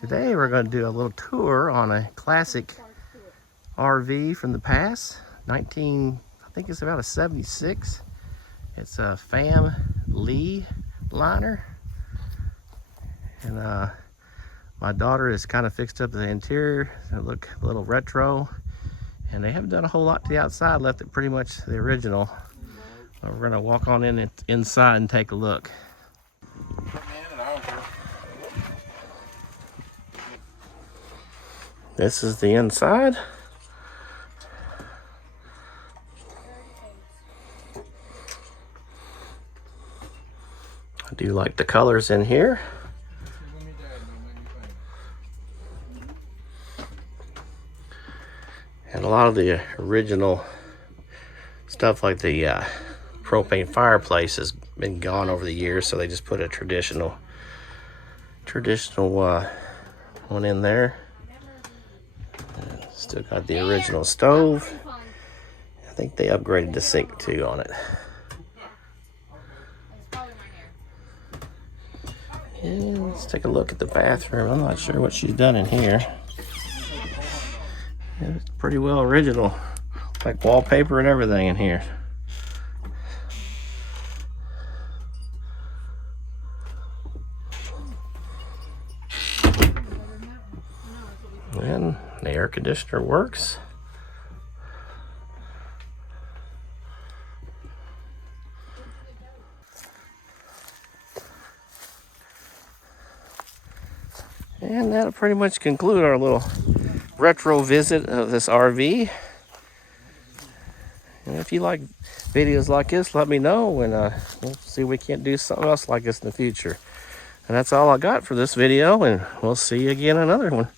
Today we're going to do a little tour on a classic RV from the past, I think it's about a 76. It's a Pham Lee liner. And my daughter has kind of fixed up the interior to look a little retro. And they haven't done a whole lot to the outside, left it pretty much the original. We're going to walk on inside and take a look. This is the inside. I do like the colors in here. And a lot of the original stuff like the propane fireplace has been gone over the years, so they just put a traditional one in there. Still got the original stove. I think they upgraded the sink too on it. And let's take a look at the bathroom. I'm not sure what she's done in here. It's pretty well original, like wallpaper and everything in here. And the air conditioner works. And that'll pretty much conclude our little retro visit of this RV. And if you like videos like this, let me know, and we'll see if we can't do something else like this in the future. And that's all I got for this video, and we'll see you again in another one.